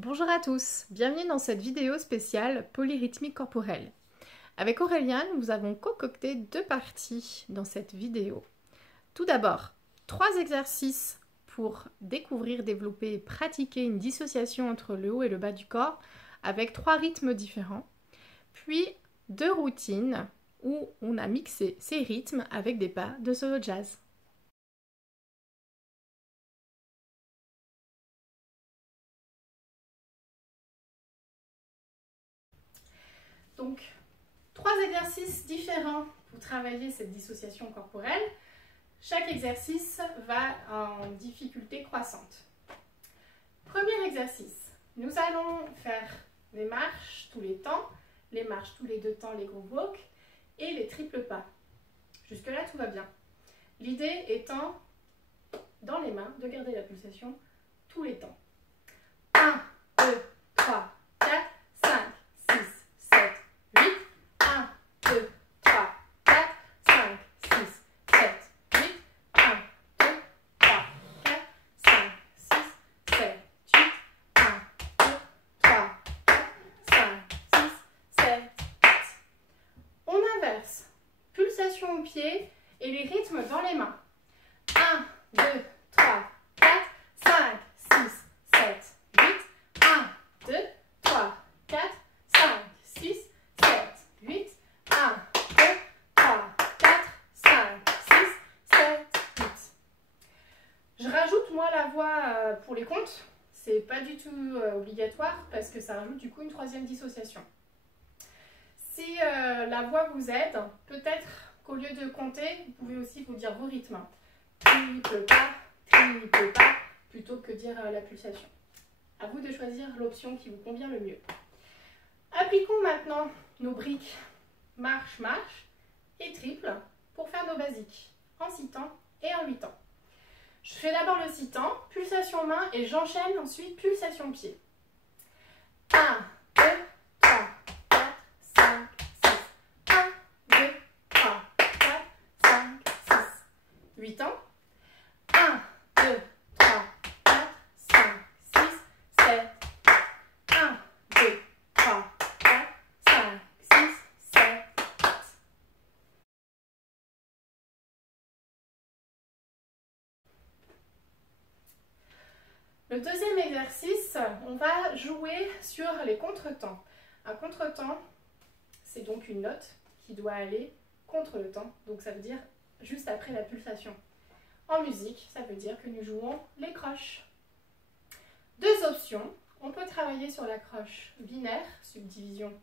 Bonjour à tous, bienvenue dans cette vidéo spéciale polyrythmie corporelle. Avec Aurélien, nous avons concocté deux parties dans cette vidéo. Tout d'abord, 3 exercices pour découvrir, développer et pratiquer une dissociation entre le haut et le bas du corps avec 3 rythmes différents. Puis 2 routines où on a mixé ces rythmes avec des pas de solo jazz. Donc, 3 exercices différents pour travailler cette dissociation corporelle. Chaque exercice va en difficulté croissante. Premier exercice, nous allons faire les marches tous les temps, les marches tous les 2 temps, les group walk et les triples pas. Jusque-là, tout va bien. L'idée étant, dans les mains, de garder la pulsation tous les temps. 1, 2, 3, 4, 5, 6, 7, 8. 1, 2, 3, 4, 5, 6, 7, 8. 1, 2, 3, 4, 5, 6, 7, 8. 1, 2, 3, 4, 5, 6, 7, 8. On inverse. Pulsation au pied et les rythmes dans les mains. 1, 2, 3, 4, 5, 6, 7, 8. 1, 2, 3, 4, 5, 6, 7, 8. 1, 2, 3, 4, 5, 6, 7, 8. Je rajoute moi la voix pour les comptes. C'est pas du tout obligatoire parce que ça rajoute du coup une 3e dissociation. Si la voix vous aide, peut-être qu'au lieu de compter, vous pouvez aussi vous dire vos rythmes. Triple pas, plutôt que dire la pulsation. À vous de choisir l'option qui vous convient le mieux. Appliquons maintenant nos briques marche, marche et triple pour faire nos basiques en 6 temps et en 8 temps. Je fais d'abord le 6 temps, pulsation main et j'enchaîne ensuite pulsation pied. 1, 2, 3, 4, 5, 6. 1, 2, 3, 4, 5, 6. 8 temps. 1, 2, 3, 4, 5, 6, 7. 1, 2, 3, 4, 5, 6, 7, 8. Le deuxième exercice, on va jouer sur les contretemps. Un contretemps, c'est donc une note qui doit aller contre le temps, donc ça veut dire juste après la pulsation. En musique, ça veut dire que nous jouons les croches. 2 options, on peut travailler sur la croche binaire, subdivision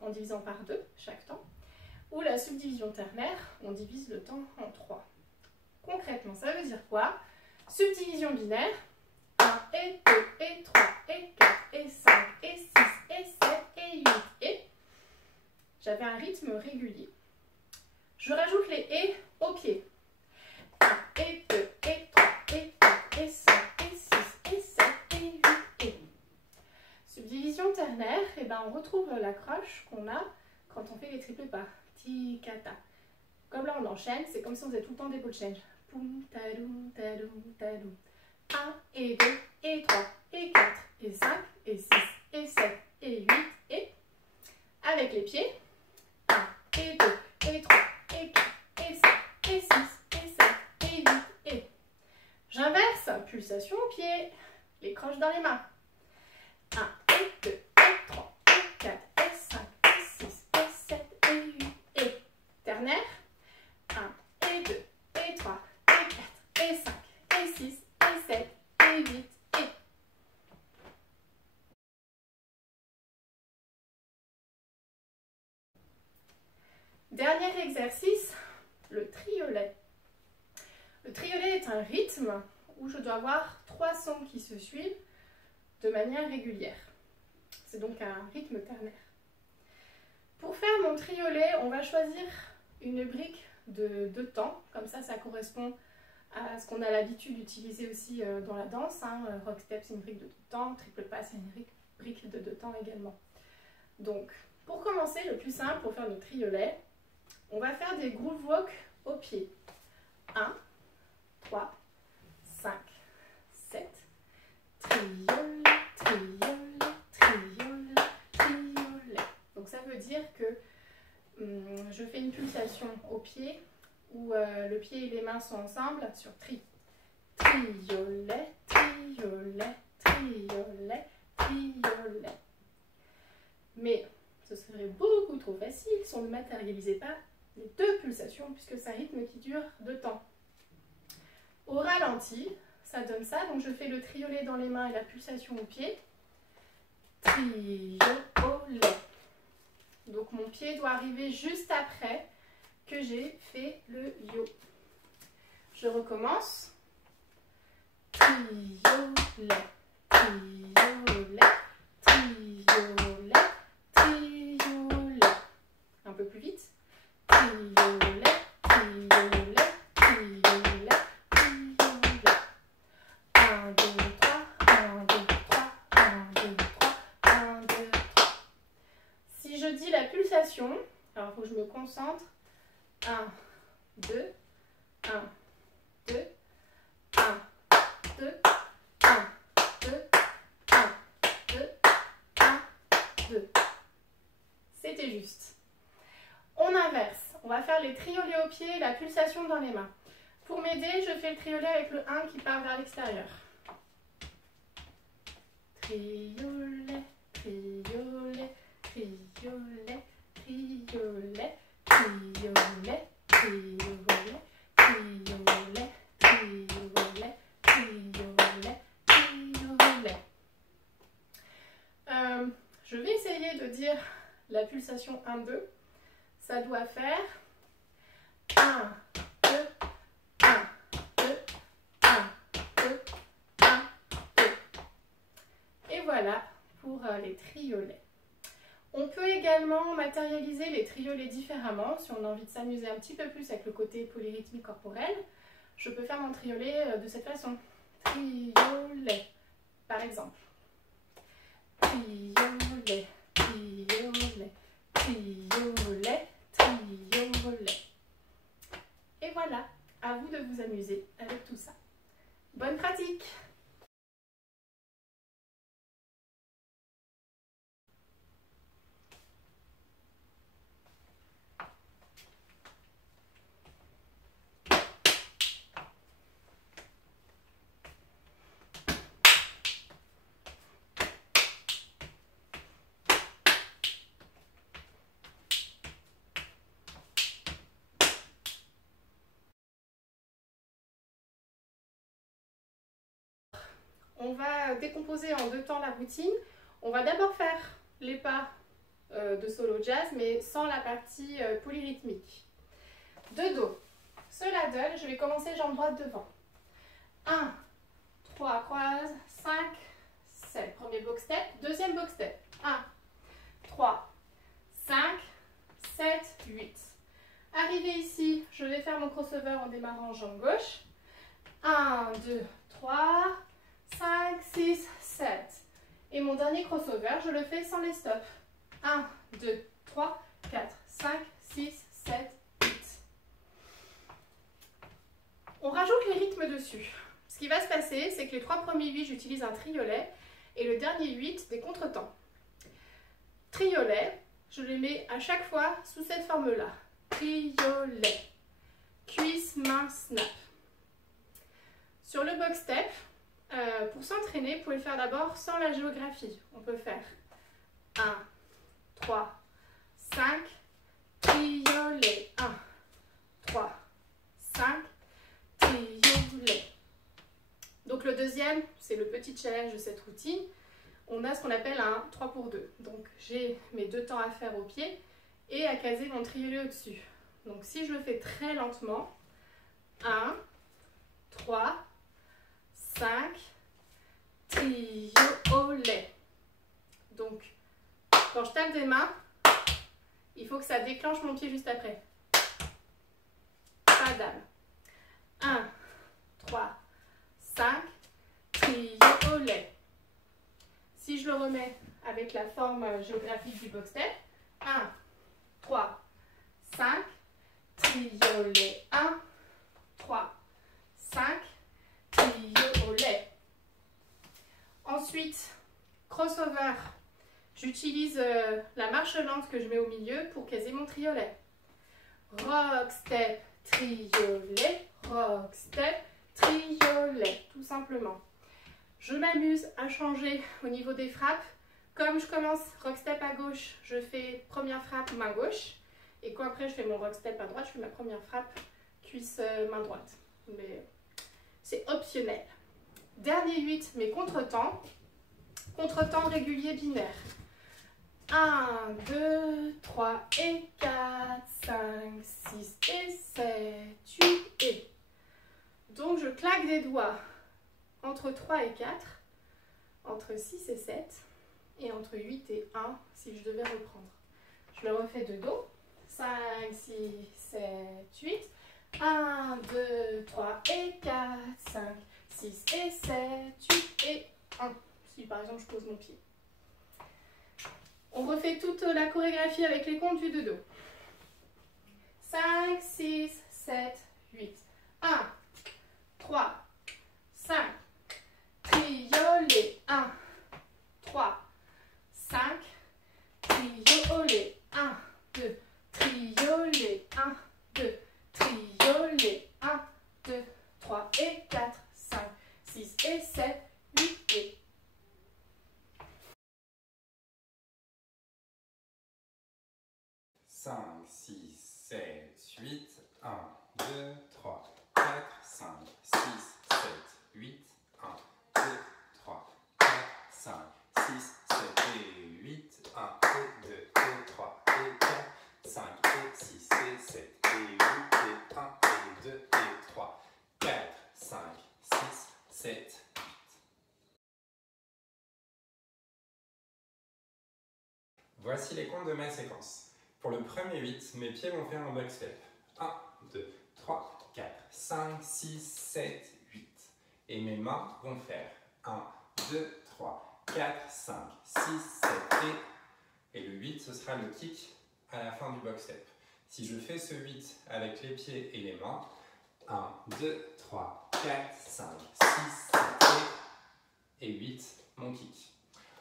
en divisant par 2 chaque temps, ou la subdivision ternaire, on divise le temps en 3. Concrètement, ça veut dire quoi? Subdivision binaire, 1 et 2 et 3 et 4 et 5 et 6 et 7 et 8 et... J'avais un rythme régulier. Je rajoute les et au pied. 1 et 2 et 3 et 4 et 5 et 6 et 7 et 8 et... Subdivision ternaire, et ben on retrouve la croche qu'on a quand on fait les triples pas. Ti-kata. Comme là on enchaîne, c'est comme si on faisait tout le temps des ball change. Poum, tadou, tadou, tadou. 1 et 2 et 3 et 4 et 5 et 6 et 7 et 8 et... Avec les pieds. 1 et 2 et 3 et 4 et 5 et 6 et 7 et 8 et... J'inverse, pulsation au pied, les croches dans les mains. 1 et 2 et 3 et 4 et 5 et 6 et 7 et 8 et... Ternaire. 1 et 2 et 3 et 4 et 5 et 6 et 7 et 8 et... Dernier exercice, le triolet. Le triolet est un rythme où je dois avoir 3 sons qui se suivent de manière régulière. C'est donc un rythme ternaire. Pour faire mon triolet, on va choisir une brique de 2 temps, comme ça correspond à ce qu'on a l'habitude d'utiliser aussi dans la danse. Rock step, c'est une brique de 2 temps, triple pas, c'est une brique de 2 temps également. Donc, pour commencer, le plus simple pour faire notre triolet, on va faire des groove walk au pied. 1, 3, 5, 7, triolet, fais une pulsation au pied où le pied et les mains sont ensemble sur tri. Triolet, triolet, triolet, triolet. Mais ce serait beaucoup trop facile si on ne matérialisait pas les deux pulsations puisque c'est un rythme qui dure 2 temps. Au ralenti, ça donne ça. Donc je fais le triolet dans les mains et la pulsation au pied. Triolet. Donc mon pied doit arriver juste après que j'ai fait le yo. Je recommence. Triolet, triolet, triolet, triolet. Un peu plus vite. Triolet, triolet, triolet, triolet. 1, 2, 3, 1, 2, 3, 1, 2, 3, 1, 2, 3. Si je dis la pulsation, alors il faut que je me concentre. 1, 2, 1, 2, 1, 2, 1, 2, 1, 2, 1, 2. C'était juste. On inverse. On va faire les triolets au pied et la pulsation dans les mains. Pour m'aider, je fais le triolet avec le 1 qui part vers l'extérieur. Triolet, triolet, triolet, triolet, triolet, triolet, triolet, triolet, triolet, triolet. Je vais essayer de dire la pulsation 1-2. Ça doit faire 1, 2, 1, 2, 1, 2, 1, 2. Et voilà pour les triolets. On peut également matérialiser les triolets différemment si on a envie de s'amuser un petit peu plus avec le côté polyrythmique corporel. Je peux faire mon triolet de cette façon. Triolet, par exemple. Triolet, triolet, triolet, triolet. Et voilà, à vous de vous amuser avec tout ça. Bonne pratique! On va décomposer en 2 temps la routine. On va d'abord faire les pas de solo jazz, mais sans la partie polyrythmique. De dos, ce ladle, je vais commencer jambe droite devant. 1, 3, croise, 5, 7. Premier box step, deuxième box step. 1, 3, 5, 7, 8. Arrivé ici, je vais faire mon crossover en démarrant jambe gauche. 1, 2, 3, 5, 6, 7. Et mon dernier crossover, je le fais sans les stops. 1, 2, 3, 4, 5, 6, 7, 8. On rajoute les rythmes dessus. Ce qui va se passer, c'est que les 3 premiers 8, j'utilise un triolet et le dernier 8, des contretemps. Triolet, je les mets à chaque fois sous cette forme-là. Triolet. Cuisse, main, snap. Sur le box step, pour s'entraîner, vous pouvez le faire d'abord sans la géographie. On peut faire 1, 3, 5, triolet. 1, 3, 5, triolet. Donc le deuxième, c'est le petit challenge de cette routine. On a ce qu'on appelle un 3 pour 2. Donc j'ai mes 2 temps à faire au pied et à caser mon triolet au-dessus. Donc si je le fais très lentement, 1, 3, 5, triolet. Donc, quand je tape des mains, il faut que ça déclenche mon pied juste après. Pas d'âme. 1, 3, 5, triolet. Si je le remets avec la forme géographique du box step, 1, 3, 5, triolet. 1, 3, 5, triolet. Ensuite, crossover. J'utilise la marche lente que je mets au milieu pour caser mon triolet. rock, step, triolet, rock, step, triolet, tout simplement. Je m'amuse à changer au niveau des frappes. Comme je commence rock step à gauche, je fais première frappe main gauche. Et quand après je fais mon rock step à droite, je fais ma première frappe cuisse main droite. Mais c'est optionnel. Dernier 8, mais contre-temps. Contre-temps régulier binaire. 1, 2, 3 et 4, 5, 6 et 7, 8 et. Donc je claque des doigts entre 3 et 4, entre 6 et 7, et entre 8 et 1 si je devais reprendre. Je le refais de dos. 5, 6, 7, 8. 1, 2, 3 et 4, 5, 6 et 7, 8 et 1. Si par exemple je pose mon pied. On refait toute la chorégraphie avec les comptes vus de dos. 5, 6, 7, 8. 1, 3, 5. Triolet. 1, 3, 5. Triolet. 1, 2. Triolet. 1, 2. Triolet. 1, 2, 3 et 4, 5, 6 et 7, 8 et. Cinq, six, sept, huit, 1, 2, 3, 4, 5, 6, 7, 8, 1, 2, 3, 4, 5, 6, 7 et 8, 1 et 2 et 3 et 4, 5 et 6 et 7 et 8 et 1 et 2 et 3, 4, 5, 6, 7, 8. Voici les comptes de ma séquence. Pour le premier 8, mes pieds vont faire un box step. 1, 2, 3, 4, 5, 6, 7, 8. Et mes mains vont faire 1, 2, 3, 4, 5, 6, 7 et le 8, ce sera le kick à la fin du box step. Si je fais ce 8 avec les pieds et les mains, 1, 2, 3, 4, 5, 6, 7 et 8, mon kick.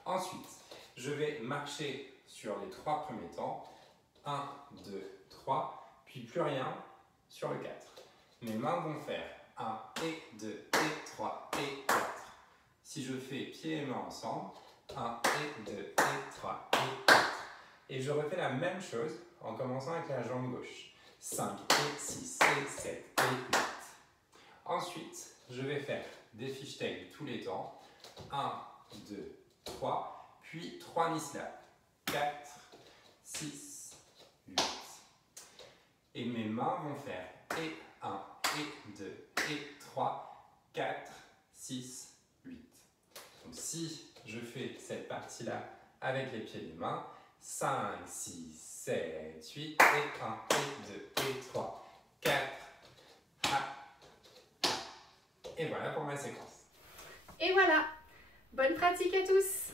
Ensuite, je vais marcher sur les 3 premiers temps. 1, 2, 3, puis plus rien sur le 4. Mes mains vont faire 1 et 2 et 3 et 4. Si je fais pieds et mains ensemble, 1 et 2 et 3 et 4. Et je refais la même chose en commençant avec la jambe gauche. 5 et 6 et 7 et 8. Ensuite, je vais faire des fishtails tous les temps. 1, 2, 3, puis 3 knee-slaps. 4, 6, 8. Et mes mains vont faire et 1, et 2, et 3, 4, 6, 8. Donc si je fais cette partie-là avec les pieds et les mains, 5, 6, 7, 8, et 1, et 2, et 3, 4, et voilà pour ma séquence. Et voilà, bonne pratique à tous!